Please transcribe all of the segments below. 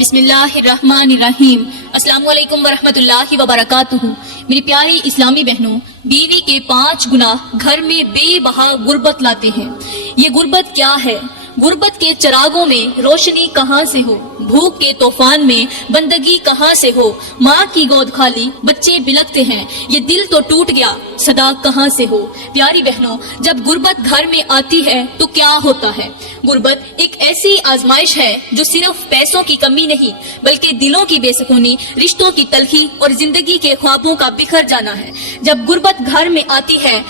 بسم اللہ الرحمن الرحیم۔ السلام علیکم ورحمۃ اللہ وبرکاتہ۔ میری پیاری اسلامی بہنوں، بیوی کے 5 گناہ گھر میں بے بہا غربت لاتے ہیں۔ یہ غربت کیا ہے؟ غربت کے چراغوں میں روشنی کہاں سے ہو، بھوک کے طوفان میں بندگی کہاں سے ہو، ماں کی گود خالی بچے بلکتے ہیں، یہ دل تو ٹوٹ گیا صدا کہاں سے ہو۔ پیاری بہنوں، جب غربت گھر میں آتی ہے تو کیا ہوتا ہے؟ غربت ایک ایسی آزمائش ہے جو صرف پیسوں کی کمی نہیں بلکہ دلوں کی بے سکونی، رشتوں کی تلخی اور زندگی کے خوابوں کا بکھر جانا ہے۔ جب غربت گھر میں آتی ہے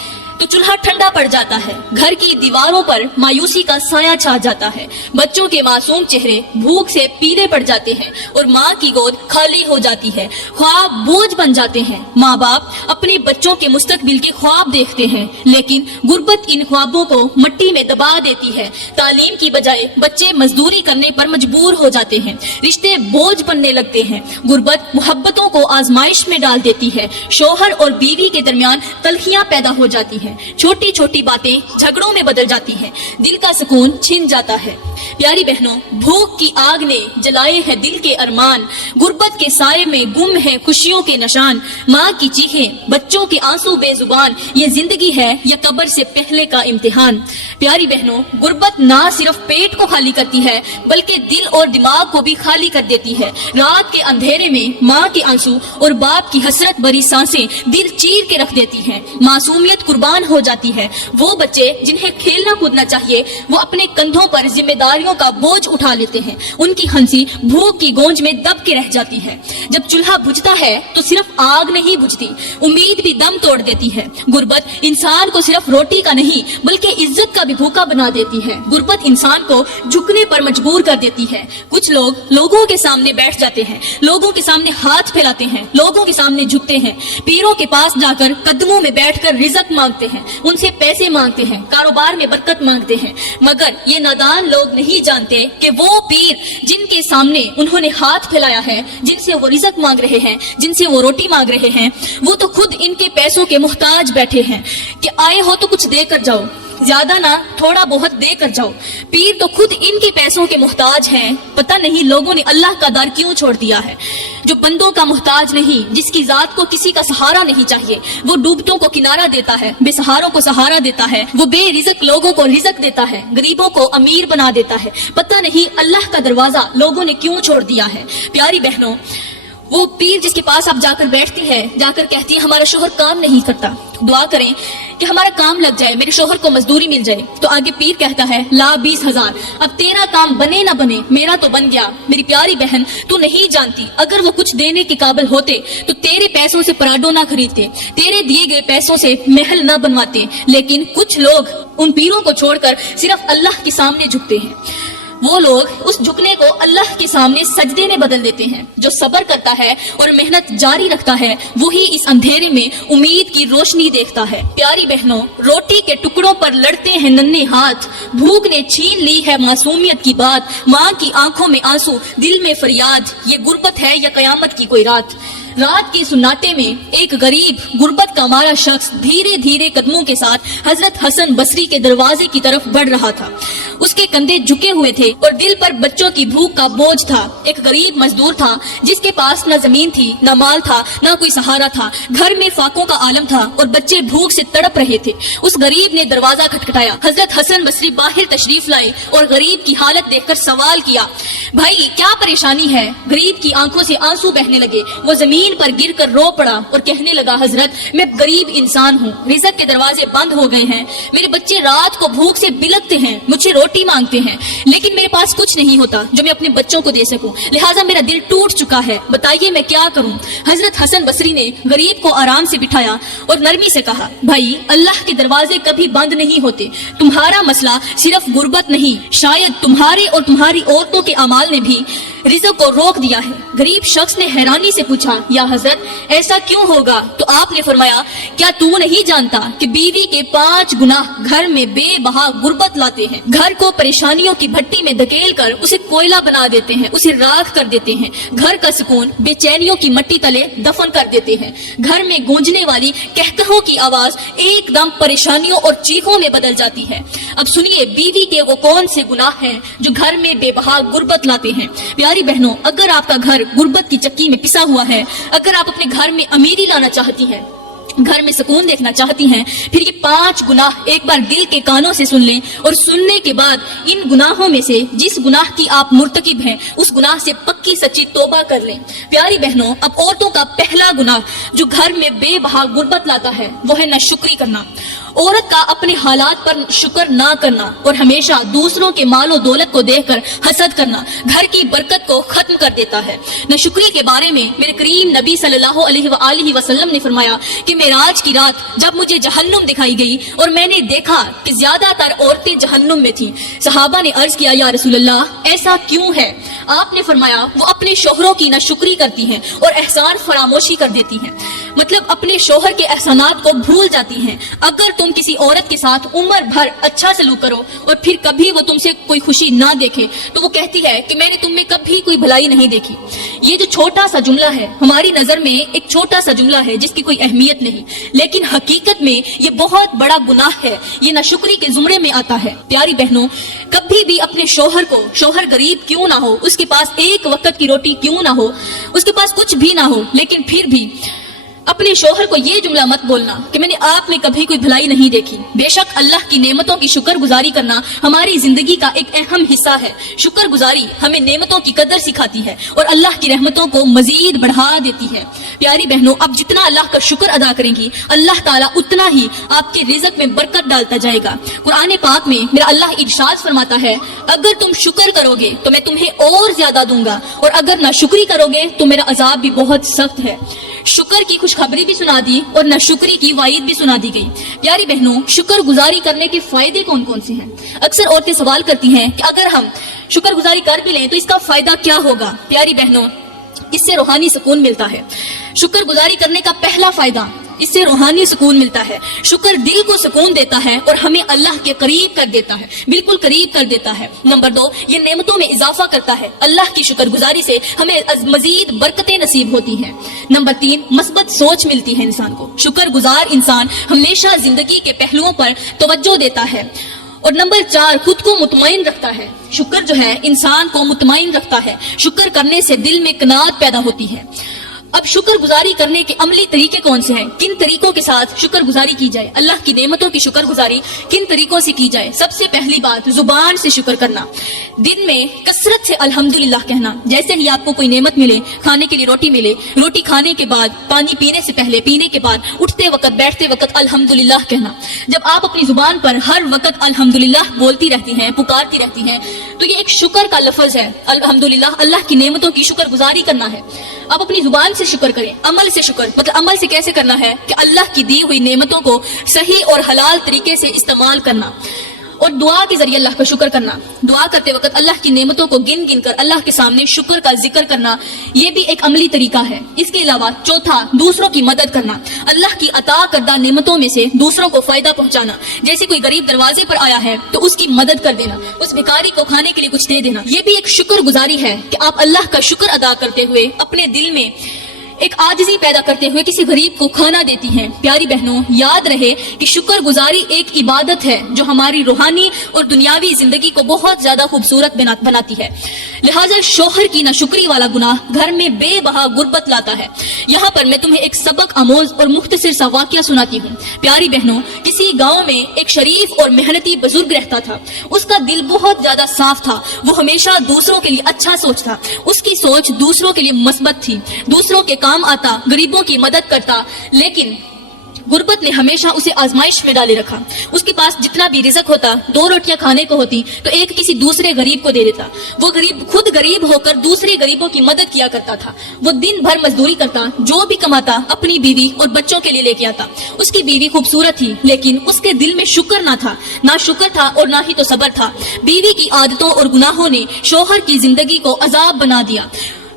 تو چولہا ٹھنڈا پڑ جاتا ہے، گھر کی دیواروں پر مایوسی کا سایہ چھا جاتا ہے، بچوں کے معصوم چہرے بھوک سے پیلے پڑ جاتے ہیں اور ماں کی گود خالی ہو جاتی ہے، خواب بوجھ بن جاتے ہیں۔ ماں باپ اپنے بچوں کے مستقبل کے خواب دیکھتے ہیں، لیکن غربت ان خوابوں کو مٹی میں دبا دیتی ہے۔ تعلیم کی بجائے بچے مزدوری کرنے پر مجبور ہو جاتے ہیں، رشتے بوجھ بننے لگتے ہیں۔ غربت محبتوں کو آزمائش میں ڈال دیتی ہے، شوہر اور بیوی کے درمیان تلخیاں پیدا ہو جاتی ہیں، چھوٹی چھوٹی باتیں جھگڑوں میں بدل جاتی ہیں، دل کا سکون چھن جاتا ہے۔ پیاری بہنوں، بھوک کی آگ نے جلائے ہیں دل کے ارمان، غربت کے سائے میں گم ہے خوشیوں کے نشان، ماں کی چیخیں، بچوں کے آنسو بے زبان، یہ زندگی ہے یا قبر سے پہلے کا امتحان۔ پیاری بہنوں، غربت نہ صرف پیٹ کو خالی کرتی ہے بلکہ دل اور دماغ کو بھی خالی کر دیتی ہے۔ رات کے اندھیرے میں ماں کے آنسو اور باپ کی حسرت بھری سانسیں دل چیر کے رکھ دیتی ہیں، معصومیت قربان ہو جاتی ہے۔ وہ بچے جنہیں کھیلنا کودنا چاہیے وہ اپنے کندھوں پر ذمہ داریوں کا بوجھ اٹھا لیتے ہیں، ان کی ہنسی بھوک کی گونج میں دب کے رہ جاتی ہے۔ جب چولہا بجھتا ہے تو صرف آگ نہیں بجھتی، امید بھی دم توڑ دیتی ہے۔ غربت انسان کو صرف روٹی کا نہیں بلکہ عزت کا بھی بھوکا بنا دیتی ہے۔ غربت انسان کو جھکنے پر مجبور کر دیتی ہے۔ کچھ لوگ لوگوں کے سامنے بیٹھ جاتے ہیں، لوگوں کے سامنے ہاتھ پھیلاتے ہیں، لوگوں کے سامنے جھکتے ہیں، پیروں کے پاس جا کر قدموں میں بیٹھ کر رزق مانگتے ہیں، ان سے پیسے مانگتے ہیں، کاروبار میں برکت مانگتے ہیں، مگر یہ نادان لوگ نہیں جانتے کہ وہ پیر جن کے سامنے انہوں نے ہاتھ پھیلایا ہے، جن سے وہ رزق مانگ رہے ہیں، جن سے وہ روٹی مانگ رہے ہیں، وہ تو خود ان کے پیسوں کے محتاج بیٹھے ہیں کہ آئے ہو تو کچھ دے کر جاؤ، زیادہ نہ تھوڑا بہت دے کر جاؤ۔ پیر تو خود ان کے پیسوں کے محتاج ہیں۔ پتہ نہیں لوگوں نے اللہ کا در کیوں چھوڑ دیا ہے۔ جو بندوں کا محتاج نہیں، جس کی ذات کو کسی کا سہارا نہیں چاہیے، وہ ڈوبتوں کو کنارہ دیتا ہے، بے سہاروں کو سہارا دیتا ہے، وہ بے رزق لوگوں کو رزق دیتا ہے، غریبوں کو امیر بنا دیتا ہے۔ پتہ نہیں اللہ کا دروازہ لوگوں نے کیوں چھوڑ دیا ہے۔ پیاری بہنوں، وہ پیر جس کے پاس آپ جا کر بیٹھتی ہے، جا کر کہتی ہے ہمارا شوہر کام نہیں کرتا، دعا کریں کہ ہمارا کام لگ جائے، میرے شوہر کو مزدوری مل جائے، تو آگے پیر کہتا ہے لا 20,000، اب تیرا کام بنے نہ بنے میرا تو بن گیا۔ میری پیاری بہن، تو نہیں جانتی اگر وہ کچھ دینے کے قابل ہوتے تو تیرے پیسوں سے پراڈو نہ خریدتے، تیرے دیے گئے پیسوں سے محل نہ بنواتے، لیکن کچھ لوگ ان پیروں کو چھوڑ کر صرف اللہ کے سامنے جھکتے ہیں۔ وہ لوگ اس جھکنے کو اللہ کے سامنے سجدے میں بدل دیتے ہیں۔ جو صبر کرتا ہے اور محنت جاری رکھتا ہے وہی اس اندھیرے میں امید کی روشنی دیکھتا ہے۔ پیاری بہنوں، روٹی کے ٹکڑوں پر لڑتے ہیں ننھے ہاتھ، بھوک نے چھین لی ہے معصومیت کی بات، ماں کی آنکھوں میں آنسو، دل میں فریاد، یہ غربت ہے یا قیامت کی کوئی رات۔ رات کے سناٹے میں ایک غریب غربت کا مارا شخص دھیرے دھیرے قدموں کے ساتھ حضرت حسن بصری کے دروازے کی طرف بڑھ رہا تھا۔ اس کے کندھے جھکے ہوئے تھے اور دل پر بچوں کی بھوک کا بوجھ تھا۔ ایک غریب مزدور تھا جس کے پاس نہ زمین تھی، نہ مال تھا، نہ کوئی سہارا تھا، گھر میں فاقوں کا عالم تھا اور بچے بھوک سے تڑپ رہے تھے۔ اس غریب نے دروازہ کھٹکھٹایا، حضرت حسن بصری باہر تشریف لائے اور غریب کی حالت دیکھ کر سوال کیا، بھائی کیا پریشانی ہے؟ غریب کی آنکھوں سے آنسو بہنے لگے، وہ زمین پر گر کر رو پڑا اور کہنے لگا حضرت میں غریب انسان ہوں، رزق کے دروازے بند ہو گئے ہیں، میرے بچے رات کو بھوک سے بلکتے ہیں، مجھے روٹی مانگتے ہیں، لیکن میرے پاس کچھ نہیں ہوتا جو میں اپنے بچوں کو دے سکوں، لہٰذا میرا دل ٹوٹ چکا ہے، بتائیے میں کیا کروں؟ حضرت حسن بصری نے غریب کو آرام سے بٹھایا اور نرمی سے کہا، بھائی اللہ کے دروازے کبھی بند نہیں ہوتے، تمہارا مسئلہ صرف غربت نہیں، شاید تمہارے اور تمہاری عورتوں کے اعمال نے بھی رزق کو روک دیا ہے۔ غریب شخص نے حیرانی سے پوچھا، یا حضرت ایسا کیوں ہوگا؟ تو آپ نے فرمایا، کیا تو نہیں جانتا کہ بیوی کے 5 گناہ گھر میں بے بہا غربت لاتے ہیں؟ گھر کو پریشانیوں کی بھٹی میں دھکیل کر اسے کوئلہ بنا دیتے ہیں، اسے راکھ کر دیتے ہیں، گھر کا سکون بے چینیوں کی مٹی تلے دفن کر دیتے ہیں۔ گھر میں گونجنے والی کہکہوں کی آواز ایک دم پریشانیوں اور چیخوں میں بدل جاتی ہے۔ اب سنیے بیوی کے وہ کون سے گناہ ہیں جو گھر میں بے بہا غربت لاتے ہیں۔ प्यारी बहनों, अगर आपका घर गुर्बत की चक्की में पिसा हुआ है, अगर आप अपने घर में अमीरी लाना चाहती हैं, घर में सुकून देखना चाहती हैं, फिर ये 5 गुनाह एक बार दिल के कानों से सुन लें और सुनने के बाद इन गुनाहों में से जिस गुनाह की आप मुर्तकिब हैं उस गुनाह से पक्की सच्ची तौबा कर लें। प्यारी बहनों, अब औरतों का पहला गुनाह जो घर में बेबहा गुर्बत लाता है वो है नाशुक्री करना। औरत का अपने हालात पर शुक्र ना करना और हमेशा दूसरों के मालो दौलत को देखकर हसद करना घर की बरकत को खत्म कर देता है। नाशुक्री के बारे में मेरे करीम नबी सल्लल्लाहु अलैहि वसल्लम ने फरमाया कि मेराज की रात जब मुझे जहन्नुम दिखाई गई और मैंने देखा कि ज्यादातर औरतें जहन्नुम में थीं, सहाबा ने अर्ज किया, या रसूलल्लाह, ऐसा क्यों है? आपने फरमाया, वो अपने शोहरों की नाशुक्री करती हैं और एहसान फरामोशी कर देती हैं, मतलब अपने शोहर के एहसानात को भूल जाती हैं। अगर तुम किसी औरत के साथ उम्र भर अच्छा सलूक करो और फिर कभी वो तुमसे कोई खुशी ना देखे तो वो कहती है कि मैंने तुम में कभी कोई भलाई नहीं देखी। ये जो छोटा सा जुमला है हमारी नजर में एक छोटा सा जुमला है जिसकी कोई अहमियत नहीं, लेकिन हकीकत में ये बहुत बड़ा गुनाह है, ये नाशुक्री के जुमरे में आता है। प्यारी बहनों, कभी भी अपने शोहर को, शोहर गरीब क्यों ना हो, उसके पास एक वक्त की रोटी क्यों ना हो, उसके पास कुछ भी ना हो, लेकिन फिर भी अपने शोहर को ये जुमला मत बोलना कि मैंने आप में कभी कोई भलाई नहीं देखी। बेशक अल्लाह की नेमतों की शुक्रगुजारी करना हमारी जिंदगी का एक अहम हिस्सा है। शुक्रगुजारी हमें नेमतों की कदर सिखाती है और अल्लाह की रहमतों को मजीद बढ़ा देती है। प्यारी बहनों, अब जितना अल्लाह का शुक्र अदा करेंगी अल्लाह ताला उतना ही आपके रिज़्क में बरकत डालता जाएगा। कुरान पाक में मेरा अल्लाह इरशाद फरमाता है, अगर तुम शुक्र करोगे तो मैं तुम्हें और ज्यादा दूंगा और अगर नाशुक्री करोगे तो मेरा अजाब भी बहुत सख्त है। शुक्र की खुशखबरी भी सुना दी और नाशुक्री की वाइद भी सुना दी गई। प्यारी बहनों, शुक्र गुजारी करने के फायदे कौन कौन से हैं? अक्सर औरतें सवाल करती हैं कि अगर हम शुक्र गुजारी कर भी लें तो इसका फायदा क्या होगा? प्यारी बहनों, इससे रूहानी सुकून मिलता है। शुक्र गुजारी करने का पहला फायदा, इससे रूहानी सुकून मिलता है। शुक्र दिल को सुकून देता है और हमें अल्लाह के करीब कर देता है, बिल्कुल करीब कर देता है। नंबर 2, ये नेमतों में इजाफा करता है। अल्लाह की शुक्रगुजारी से हमें मजीद बरकतें नसीब होती हैं। नंबर 3, मस्बत सोच मिलती है इंसान को। शुक्रगुजार इंसान हमेशा जिंदगी के पहलुओं पर तवज्जो देता है। और नंबर 4, खुद को मुतमईन रखता है। शुक्र जो है इंसान को मुतमईन रखता है। शुक्र करने से दिल में कनात पैदा होती है। अब शुक्र गुजारी करने के अमली तरीके कौन से हैं? किन तरीकों के साथ शुक्र गुजारी की जाए? अल्लाह की नेमतों की शुक्र गुजारी किन तरीकों से की जाए? सबसे पहली बात, जुबान से शुक्र करना। दिन में कसरत से अल्हम्दुलिल्लाह कहना। जैसे ही आपको कोई नेमत मिले, खाने के लिए रोटी मिले, रोटी खाने के बाद, पानी पीने से पहले, पीने के बाद, उठते वक्त, बैठते वक्त अल्हम्दुलिल्लाह कहना। जब आप अपनी जुबान पर हर वक्त अल्हम्दुलिल्लाह बोलती रहती हैं, पुकारती रहती हैं, तो ये एक शुक्र का लफ्ज है। अल्हम्दुलिल्लाह, अल्लाह की नेमतों की शुक्र गुजारी करना है। आप अपनी जुबान से शुक्र करें, अमल से शुक्र। मतलब अमल से कैसे करना है कि अल्लाह की दी हुई नेमतों को सही और हलाल तरीके से इस्तेमाल करना और दुआ के जरिए अल्लाह का शुक्र करना। दुआ करते वक्त अल्लाह की नेमतों को गिन गिन कर अल्लाह के सामने शुक्र का जिक्र करना, ये भी एक अमली तरीका है। इसके अलावा चौथा, दूसरों की मदद करना। अल्लाह की अता करदा नेमतों में से दूसरों को फायदा पहुंचाना। जैसे कोई गरीब दरवाजे पर आया है तो उसकी मदद कर देना, उस भिखारी को खाने के लिए कुछ दे देना। ये भी एक शुक्र गुजारी है कि आप अल्लाह का शुक्र अदा करते हुए अपने दिल में एक आजिज़ी पैदा करते हुए किसी गरीब को खाना देती हैं। प्यारी बहनों, याद रहे कि शुक्र गुजारी एक इबादत है जो हमारी रूहानी और दुनियावी जिंदगी को बहुत ज्यादा खूबसूरत बनाती है। लिहाजा शोहर की नाशुक्री वाला गुनाह घर में बेबहा गुर्बत लाता है। यहाँ पर मैं तुम्हें एक सबक आमोज और मुख्तसर सा वाकया सुनाती हूँ। प्यारी बहनों, किसी गाँव में एक शरीफ और मेहनती बुजुर्ग रहता था। उसका दिल बहुत ज्यादा साफ था, वो हमेशा दूसरों के लिए अच्छा सोचता, उसकी सोच दूसरों के लिए मस्बत थी, दूसरों के काम आता, गरीबों की मदद करता। लेकिन गुर्बत ने हमेशा उसे आजमाइश में डाले रखा। उसके पास जितना भी रिज़्क होता, 2 रोटियां खाने को होती तो एक किसी दूसरे गरीब को दे देता। वो गरीब खुद गरीब होकर दूसरे गरीबों की मदद किया करता था। वो दिन भर मजदूरी करता, जो भी कमाता अपनी बीवी और बच्चों के लिए लेके आता। उसकी बीवी खूबसूरत थी, लेकिन उसके दिल में शुक्र ना था, ना शुक्र था और ना ही तो सब्र था। बीवी की आदतों और गुनाहों ने शोहर की जिंदगी को अजाब बना दिया।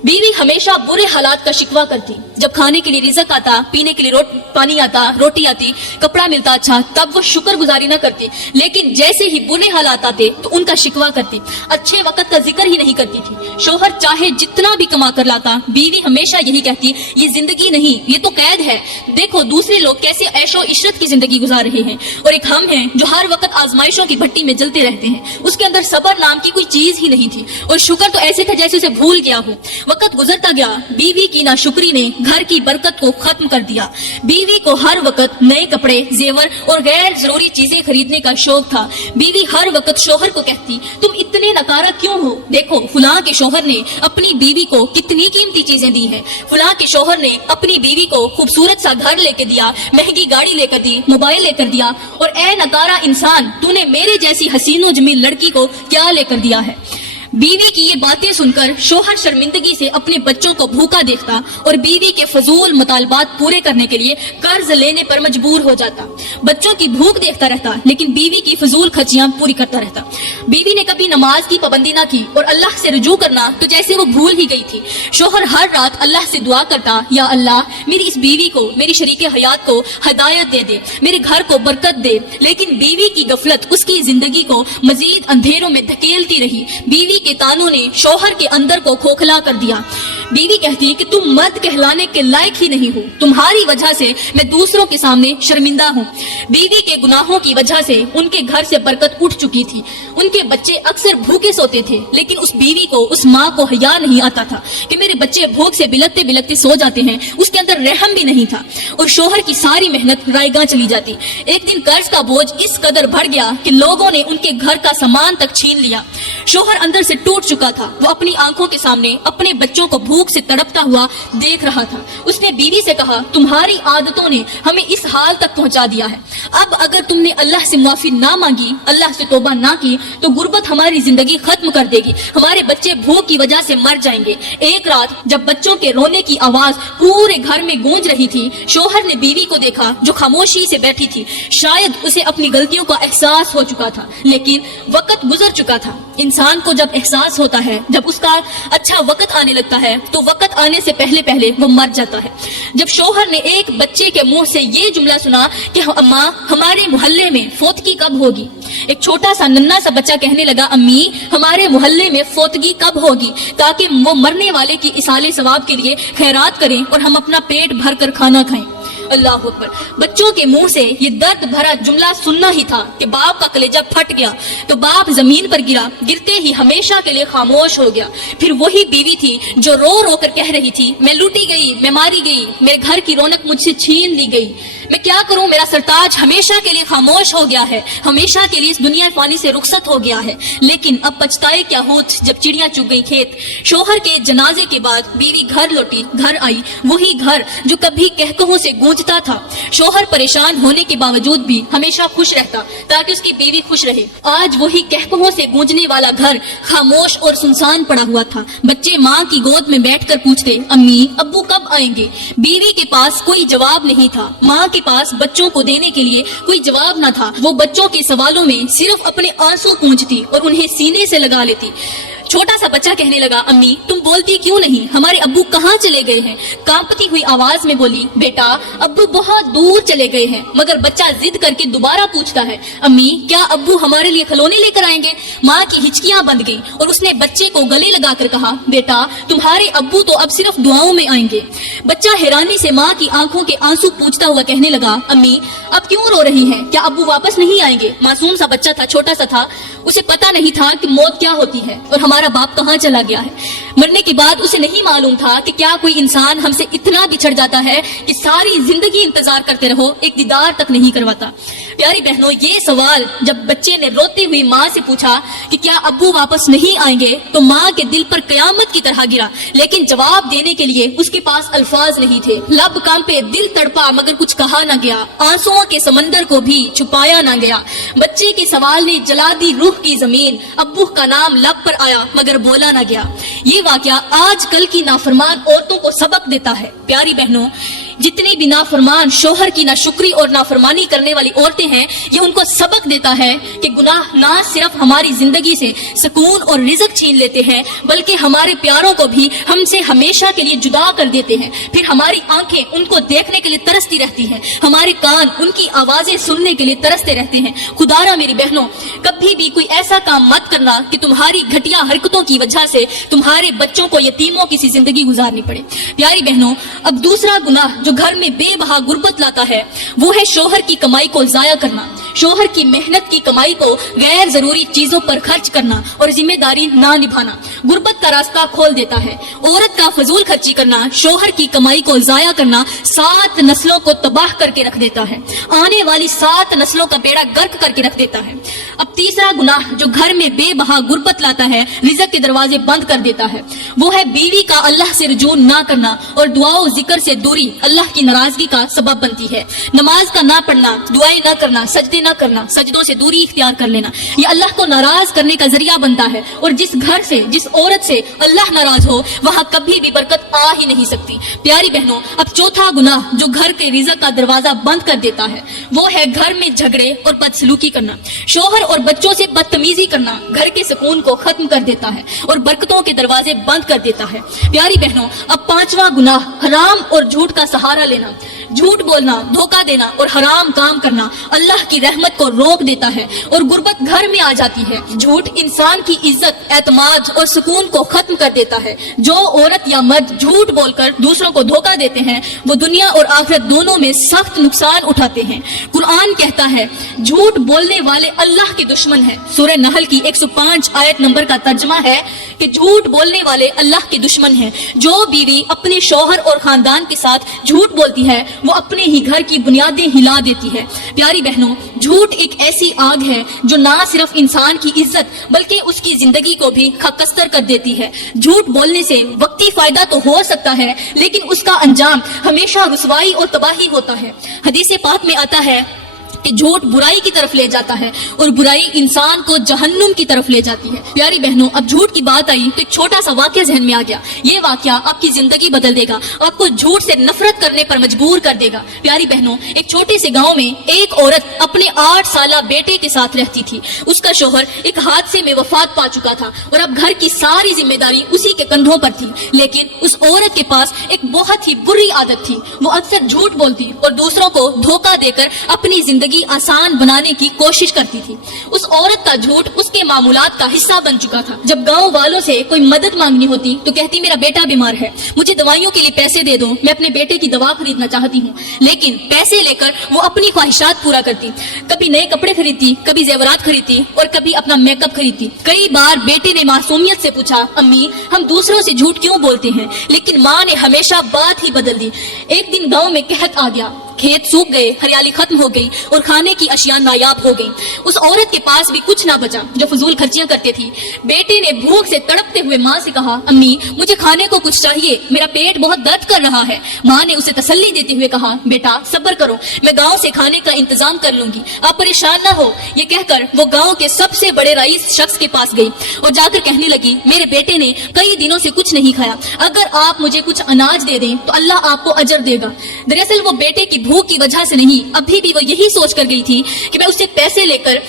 बीवी हमेशा बुरे हालात का शिकवा करती, जब खाने के लिए रिज़्क आता, पीने के लिए पानी आता, रोटी आती, कपड़ा मिलता अच्छा, तब वो शुक्र गुजारी न करती, लेकिन जैसे ही बुरे हालात आते तो उनका शिकवा करती, अच्छे वक्त का जिक्र ही नहीं करती थी। शोहर चाहे जितना भी कमा कर लाता, बीवी हमेशा यही कहती, ये जिंदगी नहीं, ये तो कैद है। देखो दूसरे लोग कैसे ऐशो इशरत की जिंदगी गुजार रहे हैं और एक हम हैं जो हर वक्त आजमाइशों की भट्टी में जलते रहते हैं। उसके अंदर सब्र नाम की कोई चीज ही नहीं थी और शुक्र तो ऐसे था जैसे उसे भूल गया हो। वक्त गुजरता गया, बीवी की नाशुक्री ने घर की बरकत को खत्म कर दिया। बीवी को हर वक्त नए कपड़े, जेवर और गैर जरूरी चीजें खरीदने का शौक था। बीवी हर वक्त शोहर को कहती, तुम इतने नकारा क्यों हो? देखो फुलां के शोहर ने अपनी बीवी को कितनी कीमती चीजें दी हैं। फुलां के शोहर ने अपनी बीवी को खूबसूरत सा घर लेकर दिया, महंगी गाड़ी लेकर दी, मोबाइल लेकर दिया, और ए नकारा इंसान, तूने मेरे जैसी हसीनो जमील लड़की को क्या लेकर दिया है? बीवी की ये बातें सुनकर शोहर शर्मिंदगी से अपने बच्चों को भूखा देखता और बीवी के फजूल मुतालबात पूरे करने के लिए कर्ज लेने पर मजबूर हो जाता। बच्चों की भूख देखता रहता, लेकिन बीवी की फजूल खर्चियां पूरी करता रहता। बीवी ने कभी नमाज की पाबंदी ना की और अल्लाह से रुजू करना तो जैसे वो भूल ही गई थी। शोहर हर रात अल्लाह से दुआ करता, या अल्लाह मेरी इस बीवी को, मेरी शरीके हयात को हिदायत दे दे, मेरे घर को बरकत दे। लेकिन बीवी की गफलत उसकी जिंदगी को मजीद अंधेरों में धकेलती रही। बीवी के तानों ने शोहर के अंदर को खोखला कर दिया। बीवी कहती कि तुम मर्द कहलाने के लायक ही नहीं हो, तुम्हारी वजह से मैं दूसरों के सामने शर्मिंदा हूँ। बीवी के गुनाहों की वजह से उनके घर से बरकत उठ चुकी थी। उनके बच्चे अक्सर भूखे सोते थे, लेकिन उस बीवी को, उस माँ को हया नहीं आता था कि मेरे बच्चे भूख से बिलकते बिलकते सो जाते हैं। उसके अंदर रहम भी नहीं था और शोहर की सारी मेहनत रायगा चली जाती। एक दिन कर्ज का बोझ इस कदर बढ़ गया कि लोगों ने उनके घर का सामान तक छीन लिया। शोहर अंदर से टूट चुका था। वो अपनी आंखों के सामने अपने बच्चों को भूख से तड़पता हुआ देख रहा था। उसने बीवी से कहा, तुम्हारी आदतों ने हमें इस हाल तक पहुंचा दिया है। अब अगर तुमने अल्लाह से माफी ना मांगी, अल्लाह से तौबा ना की, तो गुर्बत हमारी जिंदगी खत्म कर देगी। हमारे बच्चे भूख की वजह से मर जाएंगे। एक रात जब बच्चों के रोने की आवाज पूरे घर में गूंज रही थी, शोहर ने बीवी को देखा जो खामोशी से बैठी थी। शायद उसे अपनी गलतियों का एहसास हो चुका था, लेकिन वक्त गुजर चुका था। इंसान को जब एहसास होता है, जब उसका अच्छा वक्त आने लगता है, तो वक्त आने से पहले पहले वो मर जाता है। जब शोहर ने एक बच्चे के मुंह से ये जुमला सुना कि अम्मा हमारे मोहल्ले में फोतगी कब होगी, एक छोटा सा नन्हा सा बच्चा कहने लगा, अम्मी हमारे मोहल्ले में फोतगी कब होगी, ताकि वो मरने वाले की इसाले सवाब के लिए खैरात करें और हम अपना पेट भर कर खाना खाएं। अल्लाह अकबर। बच्चों के मुंह से ये दर्द भरा जुमला सुनना ही था कि बाप का कलेजा फट गया। तो बाप जमीन पर गिरा, गिरते ही हमेशा के लिए खामोश हो गया। फिर वही बीवी थी जो रो रो कर कह रही थी, मैं लूटी गई, मैं मारी गई, मेरे घर की रौनक मुझसे छीन ली गई, मैं क्या करूं, मेरा सरताज हमेशा के लिए खामोश हो गया है, हमेशा के लिए इस दुनिया फानी से रुखसत हो गया है। लेकिन अब पछताए क्या होत जब चिड़िया चुग गई खेत। शोहर के जनाजे के बाद बीवी घर लौटी, घर आई, वही घर जो कभी कहकहों से गूंजता था। शोहर परेशान होने के बावजूद भी हमेशा खुश रहता ताकि उसकी बीवी खुश रहे। आज वही कहकहों से गूंजने वाला घर खामोश और सुनसान पड़ा हुआ था। बच्चे माँ की गोद में बैठकर पूछते, अम्मी अब्बू कब आएंगे। बीवी के पास कोई जवाब नहीं था। माँ के पास बच्चों को देने के लिए कोई जवाब न था। वो बच्चों के सवालों में सिर्फ अपने आंसू पूंछती और उन्हें सीने से लगा लेती। छोटा सा बच्चा कहने लगा, अम्मी तुम बोलती क्यों नहीं, हमारे अब्बू कहाँ चले गए हैं। कांपती हुई आवाज में बोली, बेटा अब्बू बहुत दूर चले गए हैं। मगर बच्चा जिद करके दोबारा पूछता है, अम्मी क्या अब्बू हमारे लिए खिलौने लेकर आएंगे। माँ की हिचकियां बंध गई और उसने बच्चे को गले लगाकर कहा, बेटा तुम्हारे अब्बू तो अब सिर्फ दुआओं में आएंगे। बच्चा हैरानी से माँ की आंखों के आंसू पूछता हुआ कहने लगा, अम्मी अब क्यों रो रही हैं, क्या अब्बू वापस नहीं आएंगे। मासूम सा बच्चा था, छोटा सा था, उसे पता नहीं था कि मौत क्या होती है और हमारा बाप कहाँ चला गया है। मरने के बाद उसे नहीं मालूम था कि क्या कोई इंसान हमसे इतना बिछड़ जाता है कि सारी जिंदगी इंतजार करते रहो, एक दीदार तक नहीं करवाता। प्यारी बहनों, ये सवाल जब बच्चे ने रोती हुई माँ से पूछा कि क्या अब्बू वापस नहीं आएंगे, तो माँ के दिल पर कयामत की तरह गिरा। लेकिन जवाब देने के लिए उसके पास अल्फाज नहीं थे। लब कांपे, दिल तड़पा, मगर कुछ कहा न गया। आंसुओं के समंदर को भी छुपाया न गया। बच्चे के सवाल ने जला दी रूह की जमीन। अब्बू का नाम लब पर आया मगर बोला न गया। ये वाकया आज कल की नाफरमान औरतों को सबक देता है। प्यारी बहनों, जितनी भी नाफरमान शोहर की नाशुक्री और नाफरमानी करने वाली औरतें हैं, ये उनको सबक देता है कि गुनाह ना सिर्फ हमारी जिंदगी से सुकून और रिज़्क छीन लेते हैं, बल्कि हमारे प्यारों को भी हमसे हमेशा के लिए जुदा कर देते हैं। फिर हमारी आंखें उनको देखने के लिए तरसती रहती हैं, हमारे कान उनकी आवाजें सुनने के लिए तरसते रहते हैं। खुदारा मेरी बहनों, कभी भी कोई ऐसा काम मत करना कि तुम्हारी घटिया हरकतों की वजह से तुम्हारे बच्चों को यतीमों की सी जिंदगी गुजारनी पड़े। प्यारी बहनों, अब दूसरा गुनाह जो घर में बेबहा गुर्बत लाता है वो है शोहर की कमाई को जाया करना, शोहर की मेहनत की कमाई को गैर जरूरी चीजों पर खर्च करना और जिम्मेदारी ना निभाना गुर्बत का रास्ता खोल देता है। औरत का फजूल खर्ची करना, शोहर की कमाई को जाया करना 7 नस्लों को तबाह करके रख देता है, आने वाली 7 नस्लों का बेड़ा गर्क करके रख देता है। अब तीसरा गुनाह जो घर में बेबहा गुर्बत लाता है, रिज़्क के दरवाजे बंद कर देता है, वो है बीवी का अल्लाह से रुजू ना करना और दुआओं जिक्र से दूरी अल्लाह की नाराजगी का सबब बनती है। नमाज का ना पढ़ना, दुआएं ना करना, सजदे ना करना, सजदों से दूरी इख्तियार कर लेना, ये अल्लाह को नाराज करने का जरिया बनता है। और जिस घर से, जिस औरत से अल्लाह नाराज हो, वहां कभी भी बरकत आ ही नहीं सकती। प्यारी बहनों, अब चौथा गुनाह जो घर के रिज़्क का दरवाजा बंद कर देता है वो है घर में झगड़े और बदसलूकी करना, शोहर और बच्चों से बदतमीजी करना घर के सुकून को खत्म कर देता है और बरकतों के दरवाजे बंद कर देता है। प्यारी बहनों, अब पांचवा गुनाह हराम और झूठ का सहारा लेना, झूठ बोलना, धोखा देना और हराम काम करना अल्लाह की रहमत को रोक देता है और गुर्बत घर में आ जाती है। झूठ इंसान की इज्जत, एतमाद और सुकून को खत्म कर देता है। जो औरत या मर्द झूठ बोलकर दूसरों को धोखा देते हैं वो दुनिया और आखिरत दोनों में सख्त नुकसान उठाते हैं। कुरान कहता है झूठ बोलने वाले अल्लाह के दुश्मन हैं। सूरह नहल की 105 आयत नंबर का तर्जमा है कि झूठ बोलने वाले अल्लाह के दुश्मन हैं। जो बीवी अपने शौहर और खानदान के साथ झूठ बोलती है वो अपने ही घर की बुनियादें हिला देती है। प्यारी बहनों, झूठ एक ऐसी आग है जो ना सिर्फ इंसान की इज्जत बल्कि उसकी जिंदगी को भी खकस्तर कर देती है। झूठ बोलने से वक्ती फायदा तो हो सकता है लेकिन उसका अंजाम हमेशा रुसवाई और तबाही होता है। हदीस पाक में आता है कि झूठ बुराई की तरफ ले जाता है और बुराई इंसान को जहन्नुम की तरफ ले जाती है। प्यारी बहनों, अब झूठ की बात आई तो एक छोटा सा वाक्य जहन में आ गया। ये वाक्य आपकी जिंदगी बदल देगा, आपको झूठ से नफरत करने पर मजबूर कर देगा। प्यारी बहनों, एक छोटे से गांव में एक औरत अपने 8 साला बेटे के साथ रहती थी। उसका शोहर एक हादसे में वफात पा चुका था और अब घर की सारी जिम्मेदारी उसी के कंधों पर थी। लेकिन उस औरत के पास एक बहुत ही बुरी आदत थी, वो अक्सर झूठ बोलती और दूसरों को धोखा देकर अपनी जिंदगी आसान बनाने की कोशिश करती थी। उस औरत का झूठ उसके मामूलात का हिस्सा बन चुका था। जब गांव वालों से कोई मदद मांगनी होती तो कहती मेरा बेटा बीमार है, मुझे दवाइयों के लिए पैसे दे दो, मैं अपने बेटे की दवा खरीदना चाहती हूँ। लेकिन पैसे लेकर वो अपनी ख्वाहिशात पूरा करती, कभी नए कपड़े खरीदती, कभी जेवरात खरीदती और कभी अपना मेकअप खरीदती। कई बार बेटे ने मासूमियत से पूछा, अम्मी हम दूसरों से झूठ क्यों बोलते हैं? लेकिन माँ ने हमेशा बात ही बदल दी। एक दिन गाँव में कहत आ गया, खेत सूख गए, हरियाली खत्म हो गई और खाने की अशिया नायाब हो गई। उस औरत के पास भी कुछ ना बचा जो फजूल खर्चियां करती थी। बेटे ने भूख से तड़पते हुए माँ से कहा, अम्मी मुझे खाने को कुछ चाहिए, मेरा पेट बहुत दर्द कर रहा है। माँ ने उसे तसल्ली देते हुए कहा, बेटा सब्र करो, मैं गांव से खाने का इंतजाम कर लूंगी, आप परेशान ना हो। ये कहकर वो गांव के सबसे बड़े रईस शख्स के पास गई और जाकर कहने लगी, मेरे बेटे ने कई दिनों से कुछ नहीं खाया, अगर आप मुझे कुछ अनाज दे दें तो अल्लाह आपको अजर देगा। दरअसल वो बेटे की भूख की वजह से नहीं, अभी भी वो यही सोच कर गई थी कि मैं उससे पैसे लेकर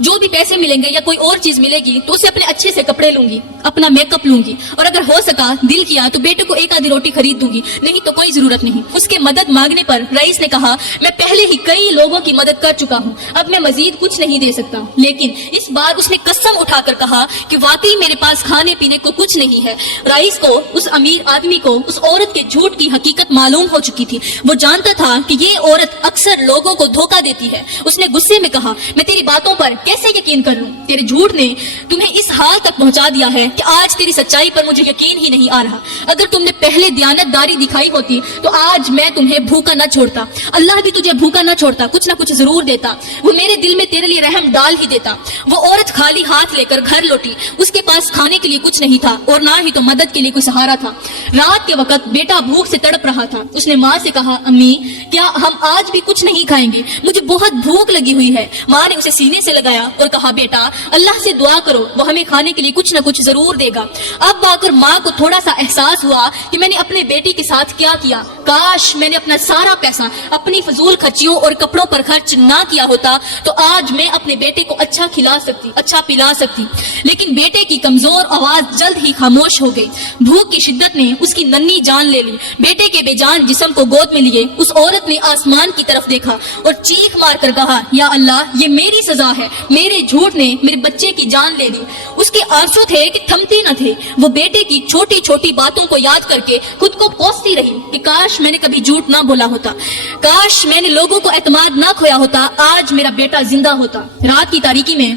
जो भी पैसे मिलेंगे या कोई और चीज मिलेगी तो उसे अपने अच्छे से कपड़े लूंगी, अपना मेकअप लूंगी और अगर हो सका दिल किया तो बेटे को एक आधी रोटी खरीद दूंगी, नहीं तो कोई जरूरत नहीं। उसके मदद मांगने पर रईस ने कहा, मैं पहले ही कई लोगों की मदद कर चुका हूँ, अब मैं मजीद कुछ नहीं दे सकता। लेकिन इस बार उसने कसम उठाकर कहा कि वाकई मेरे पास खाने पीने को कुछ नहीं है। रईस को, उस अमीर आदमी को उस औरत के झूठ की हकीकत मालूम हो चुकी थी। वो जानता था कि ये औरत अक्सर लोगों को धोखा देती है। उसने गुस्से में कहा, मैं तेरी बातों पर कैसे यकीन कर लूं? तेरे झूठ ने तुम्हें इस हाल तक पहुंचा दिया है कि आज तेरी सच्चाई पर मुझे यकीन ही नहीं आ रहा। अगर तुमने पहले दयानतदारी दिखाई होती तो आज मैं तुम्हें भूखा न छोड़ता, अल्लाह भी तुझे भूखा न छोड़ता, कुछ ना कुछ जरूर देता, वो मेरे दिल में तेरे लिए रहम डाल ही देता। वो औरत खाली हाथ लेकर घर लौटी, उसके पास खाने के लिए कुछ नहीं था और ना ही तो मदद के लिए कोई सहारा था। रात के वक्त बेटा भूख से तड़प रहा था। उसने माँ से कहा, अम्मी क्या हम आज भी कुछ नहीं खाएंगे? मुझे बहुत भूख लगी हुई है। माँ ने उसे सीने से लगाया और कहा, बेटा अल्लाह से दुआ करो, वो हमें खाने के लिए कुछ न कुछ जरूर देगा। अब आकर माँ को थोड़ा सा एहसास हुआ कि मैंने अपने बेटी के साथ क्या किया। کاش میں نے اپنا سارا پیسہ اپنی فضول خرچیوں اور کپڑوں پر خرچ نہ کیا ہوتا تو آج میں اپنے بیٹے کو اچھا کھلا سکتی، اچھا پلا سکتی۔ لیکن بیٹے کی کمزور آواز جلد ہی خاموش ہو گئی۔ بھوک کی شدت نے اس کی ننھی جان لے لی۔ بیٹے کے بے جان جسم کو گود میں لیے اس عورت نے آسمان کی طرف دیکھا اور چیخ مار کر کہا، یا اللہ، یہ میری سزا ہے، میرے جھوٹ نے میرے بچے کی جان لے لی۔ اس کے آنسو تھے کہ تھمتے نہ تھے۔ وہ بیٹے کی چھوٹی چھوٹی باتوں کو یاد کر کے خود کو کوستی رہی کہ کاش میں نے کبھی جھوٹ نہ بولا ہوتا، کاش میں نے لوگوں کو اعتماد نہ کھویا ہوتا، آج میرا بیٹا زندہ ہوتا۔ رات کی تاریکی میں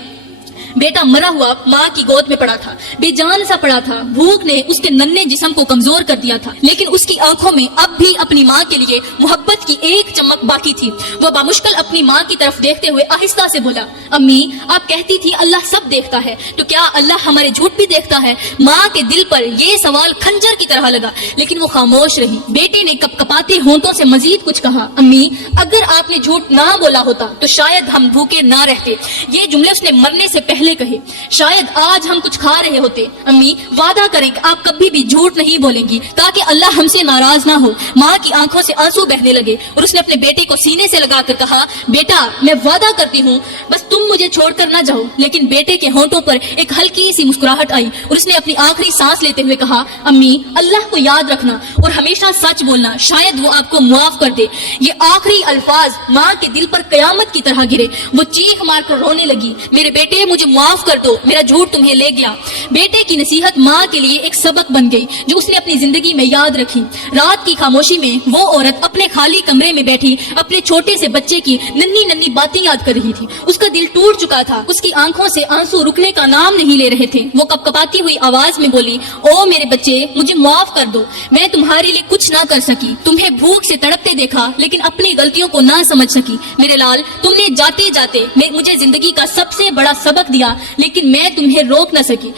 بیٹا مرا ہوا ماں کی گود میں پڑا تھا، بے جان سا پڑا تھا۔ بھوک نے اس کے ننھے جسم کو کمزور کر دیا تھا، لیکن اس کی آنکھوں میں اب بھی اپنی ماں کے لیے محبت کی ایک چمک باقی تھی۔ وہ بامشکل اپنی ماں کی طرف دیکھتے ہوئے آہستہ سے بولا، امی، آپ کہتی تھی اللہ سب دیکھتا ہے، تو کیا اللہ ہمارے جھوٹ بھی دیکھتا ہے؟ ماں کے دل پر یہ سوال خنجر کی طرح لگا، لیکن وہ خاموش رہی۔ بیٹے نے کپ کپاتے ہونٹوں سے مزید کچھ کہا، امی، اگر آپ نے جھوٹ نہ بولا ہوتا تو شاید ہم بھوکے نہ رہتے۔ یہ جملے اس نے مرنے سے پہلے کہے، شاید آج ہم کچھ کھا رہے ہوتے۔ امی، وعدہ کریں کہ آپ کبھی بھی جھوٹ نہیں بولیں گی تاکہ اللہ ہم سے ناراض نہ ہو۔ ماں کی آنکھوں سے آنسو بہنے لگے اور اس نے اپنے بیٹے کو سینے سے لگا کر کہا، بیٹا، میں وعدہ کرتی ہوں بس تم مجھے چھوڑ کر نہ جاؤ۔ لیکن بیٹے کے ہونٹوں پر ایک ہلکی سی مسکراہٹ آئی اور اس نے اپنی آخری سانس لیتے ہوئے کہا، امی، اللہ کو یاد رکھنا اور ہمیشہ سچ بولنا، شاید وہ آپ کو معاف کر دے۔ یہ آخری الفاظ ماں کے دل پر قیامت کی طرح گرے۔ وہ چیخ مار کر رونے لگی، میرے بیٹے، مجھے معاف کر دو، میرا جھوٹ تمہیں لے گیا۔ بیٹے کی نصیحت ماں کے لیے ایک سبق بن گئی جو اس نے اپنی زندگی میں یاد رکھی۔ رات کی خاموشی میں وہ عورت اپنے خالی کمرے میں بیٹھی اپنے چھوٹے سے بچے کی ننھی ننھی باتیں یاد کر رہی تھی۔ اس کا دل ٹوٹ چکا تھا، اس کی آنکھوں سے آنسو رکنے کا نام نہیں لے رہے تھے۔ وہ کپ کپاتی ہوئی آواز میں بولی، او میرے بچے، مجھے معاف کر دو، میں تمہارے لیے کچھ نہ کر سکی، تمہیں بھوک سے تڑپتے دیکھا لیکن اپنی غلطیوں کو نہ سمجھ سکی۔ میرے لال، تم نے جاتے جاتے مجھے زندگی کا سب سے بڑا سبق دیا، لیکن میں تمہیں روک نہ سکی۔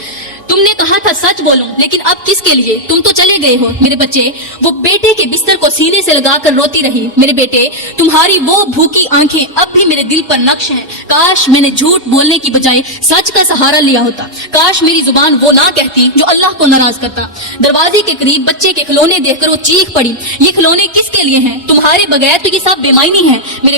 تم نے کہا تھا سچ بولوں، لیکن اب کس کے لیے؟ تم تو چلے گئے ہو میرے بچے۔ وہ بیٹے کے بستر کو سینے سے لگا کر روتی رہی، میرے بیٹے، تمہاری وہ بھوکی آنکھیں اب بھی میرے دل پر نقش ہیں۔ کاش میں نے جھوٹ بولنے کی بجائے سچ کا سہارا لیا ہوتا، کاش میری زبان وہ نہ کہتی جو اللہ کو ناراض کرتا۔ دروازے کے قریب بچے کے کھلونے دیکھ کر وہ چیخ پڑی، یہ کھلونے کس کے لیے ہیں؟ تمہارے بغیر تو یہ سب بے معنی ہیں۔ میرے